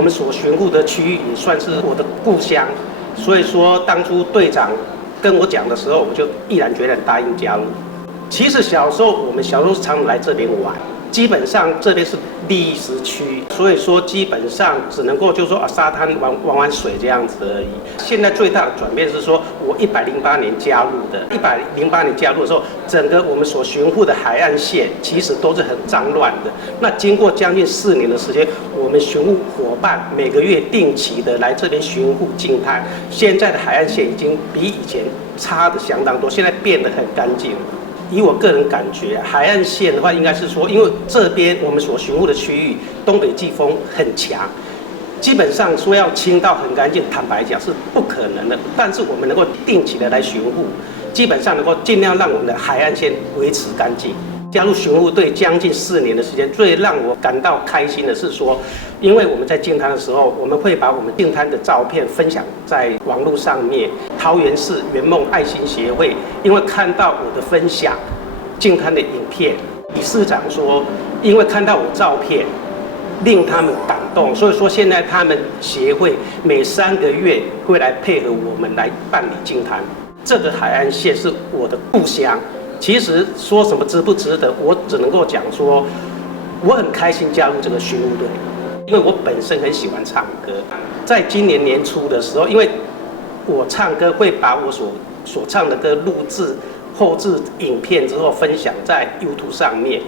我们所巡护的区域也算是我的故乡，所以说当初队长跟我讲的时候，我就毅然决然答应加入。其实小时候我们常常来这边玩，基本上这边是历史区，所以说基本上只能够就是说沙滩玩水这样子而已。现在最大的转变是说，我108年加入的，108年加入的时候，整个我们所巡护的海岸线其实都是很脏乱的。那经过将近4年的时间，我们巡护伙伴每个月定期的来这边巡护净滩，现在的海岸线已经比以前差的相当多，现在变得很干净。以我个人感觉，海岸线的话，应该是说，因为这边我们所巡护的区域东北季风很强，基本上说要清到很干净，坦白讲是不可能的。但是我们能够定期的来巡护，基本上能够尽量让我们的海岸线维持干净。加入巡护队将近4年的时间，最让我感到开心的是说，因为我们在净滩的时候，我们会把我们净滩的照片分享在网络上面。桃园市圆梦爱心协会因为看到我的分享净滩的影片，理事长说，因为看到我照片令他们感动，所以说现在他们协会每3个月会来配合我们来办理净滩。这个海岸线是我的故乡。其实说什么值不值得，我只能够讲说，我很开心加入这个巡护队，因为我本身很喜欢唱歌。在今年年初的时候，因为我唱歌会把我所唱的歌录制、后制影片之后分享在 YouTube 上面，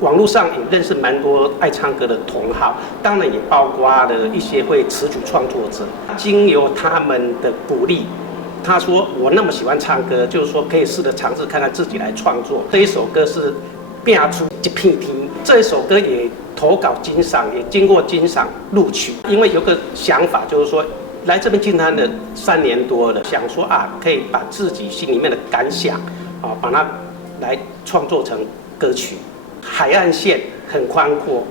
网络上也认识蛮多爱唱歌的同好，当然也包括了一些会词曲创作者，经由他们的鼓励。他说我那么喜欢唱歌，就是说可以试着尝试看看自己来创作。这一首歌是变出一片天，这一首歌也投稿金赏，也经过金赏录取。因为有个想法，就是说来这边净滩的3年多了，想说可以把自己心里面的感想把它来创作成歌曲。海岸线很宽阔，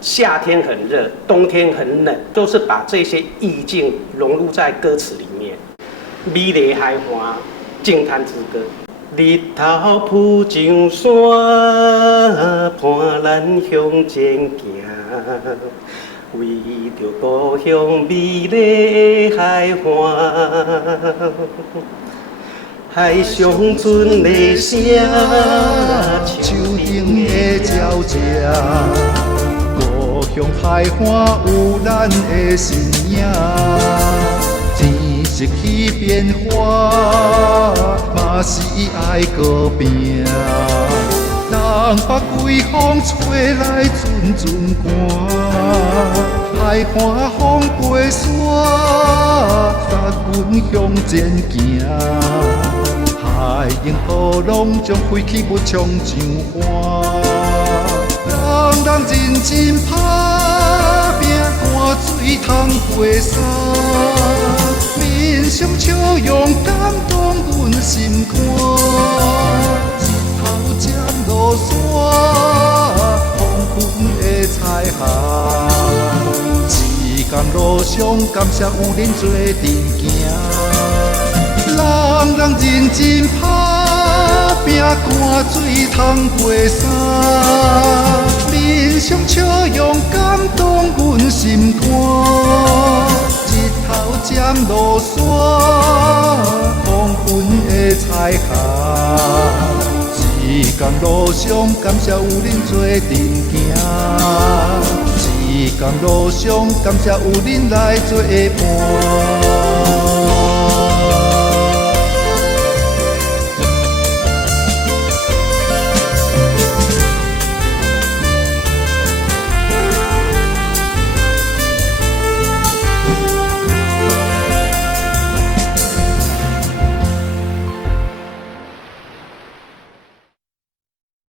夏天很热，冬天很冷，都是把这些意境融入在歌词里面。美丽海岸，净滩之歌。日头铺上山，伴咱向前行，为着故乡美丽的海岸。海上船的声，树顶的鸟声，故乡海岸有咱的身影。天色起变化，嘛是爱搁拼。人把规风吹来阵阵寒，海看风飞山，踏阮向前行。海鹰乌浪将飞起不冲上岸，人认真打拼，汗水通飞衫。面上笑容感动阮心肝，日头渐落山，黄昏的彩霞。时间路上感谢有恁做阵行，人认真打拼，汗水通飞衫。面上笑容感动阮心肝。日头渐落山，黄昏的彩霞。时间路上感谢有恁做阵行，时间路上感谢有恁来作伴。